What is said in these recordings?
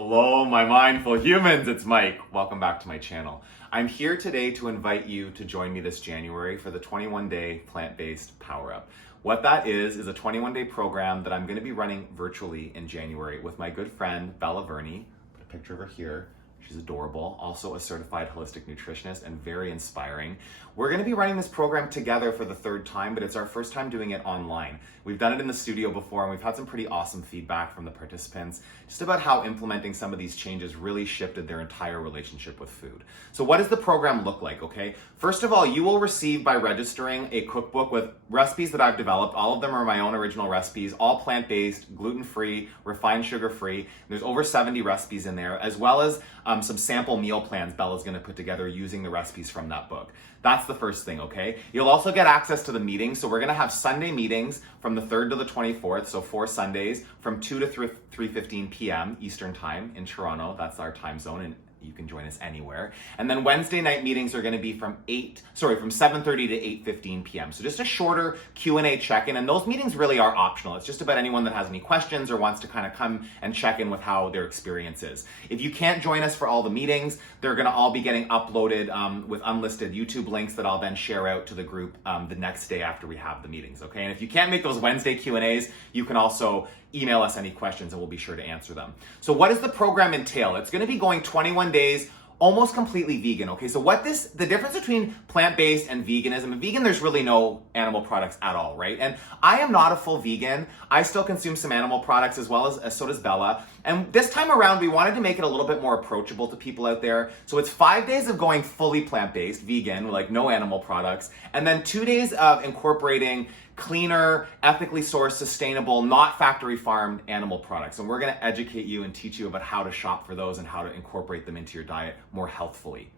Hello, my mindful humans, it's Mike. Welcome back to my channel. I'm here today to invite you to join me this January for the 21-day plant-based power up. What that is a 21-day program that I'm going to be running virtually in January with my good friend, Bella Verney. Put a picture of her here. She's adorable, also a certified holistic nutritionist and very inspiring. We're gonna be running this program together for the third time, but it's our first time doing it online. We've done it in the studio before and we've had some pretty awesome feedback from the participants just about how implementing some of these changes really shifted their entire relationship with food. So what does the program look like, okay? First of all, you will receive by registering a cookbook with recipes that I've developed. All of them are my own original recipes, all plant-based, gluten-free, refined sugar-free. There's over 70 recipes in there, as well as some sample meal plans Bella's gonna put together using the recipes from that book. That's the first thing, okay? You'll also get access to the meetings. So we're gonna have Sunday meetings from the 3rd to the 24th, so 4 Sundays from 2 to 3:15 p.m. Eastern time in Toronto. That's our time zone, and you can join us anywhere. And then Wednesday night meetings are gonna be from 7:30 to 8:15 p.m. So just a shorter Q&A check-in, and those meetings really are optional. It's just about anyone that has any questions or wants to kind of come and check in with how their experience is. If you can't join us for all the meetings, they're gonna all be getting uploaded with unlisted YouTube links that I'll then share out to the group the next day after we have the meetings, okay? And if you can't make those Wednesday Q&As, you can also email us any questions and we'll be sure to answer them. So what does the program entail? It's gonna be going 21 days, almost completely vegan, okay? So the difference between plant-based and veganism, and vegan, there's really no animal products at all, right? And I am not a full vegan. I still consume some animal products as well as so does Bella. And this time around, we wanted to make it a little bit more approachable to people out there. So it's 5 days of going fully plant-based, vegan, like no animal products, and then 2 days of incorporating cleaner, ethically sourced, sustainable, not factory farmed animal products. And we're gonna educate you and teach you about how to shop for those and how to incorporate them into your diet more healthfully.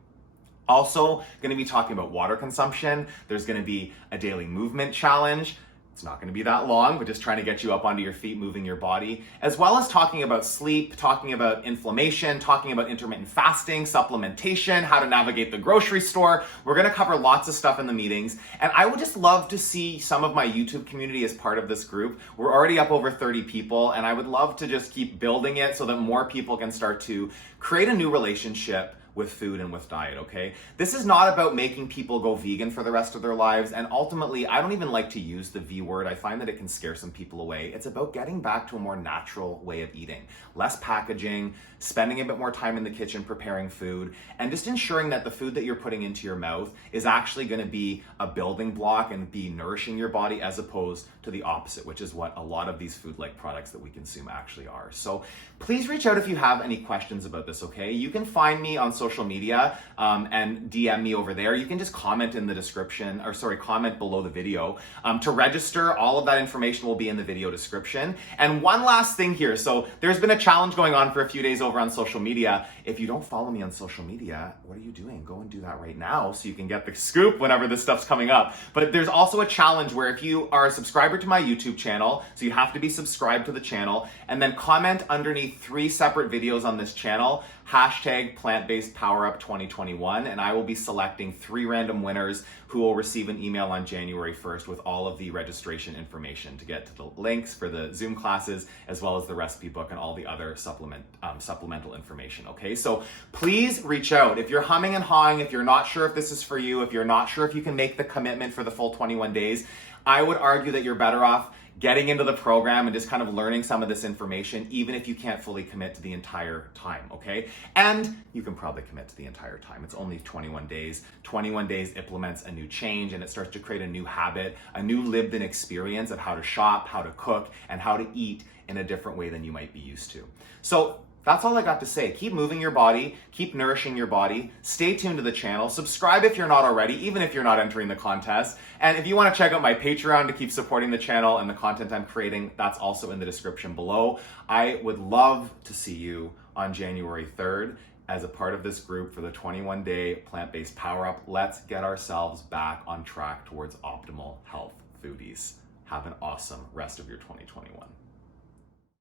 Also, gonna be talking about water consumption. There's gonna be a daily movement challenge. It's not gonna be that long, but just trying to get you up onto your feet, moving your body, as well as talking about sleep, talking about inflammation, talking about intermittent fasting, supplementation, how to navigate the grocery store. We're gonna cover lots of stuff in the meetings, and I would just love to see some of my YouTube community as part of this group. We're already up over 30 people, and I would love to just keep building it so that more people can start to create a new relationship with food and with diet, okay? This is not about making people go vegan for the rest of their lives, and ultimately, I don't even like to use the V word. I find that it can scare some people away. It's about getting back to a more natural way of eating. Less packaging, spending a bit more time in the kitchen preparing food, and just ensuring that the food that you're putting into your mouth is actually gonna be a building block and be nourishing your body as opposed to the opposite, which is what a lot of these food-like products that we consume actually are. So please reach out if you have any questions about this, okay? You can find me on social media and DM me over there. You can just comment in the description, comment below the video. To register, all of that information will be in the video description. And one last thing here. So there's been a challenge going on for a few days over on social media. If you don't follow me on social media, what are you doing? Go and do that right now so you can get the scoop whenever this stuff's coming up. But there's also a challenge where if you are a subscriber to my YouTube channel, so you have to be subscribed to the channel, and then comment underneath 3 separate videos on this channel, hashtag plant-based power up 2021, and I will be selecting 3 random winners who will receive an email on January 1st with all of the registration information to get to the links for the Zoom classes, as well as the recipe book and all the other supplemental information, okay? So please reach out. If you're humming and hawing, if you're not sure if this is for you, if you're not sure if you can make the commitment for the full 21 days, I would argue that you're better off getting into the program and just kind of learning some of this information, even if you can't fully commit to the entire time, okay? And you can probably commit to the entire time. It's only 21 days. 21 days implements a new change, and it starts to create a new habit, a new lived-in experience of how to shop, how to cook, and how to eat in a different way than you might be used to. So that's all I got to say. Keep moving your body, keep nourishing your body, stay tuned to the channel, subscribe if you're not already, even if you're not entering the contest. And if you want to check out my Patreon to keep supporting the channel and the content I'm creating, that's also in the description below. I would love to see you on January 3rd as a part of this group for the 21-day plant-based power up. Let's get ourselves back on track towards optimal health, foodies. Have an awesome rest of your 2021.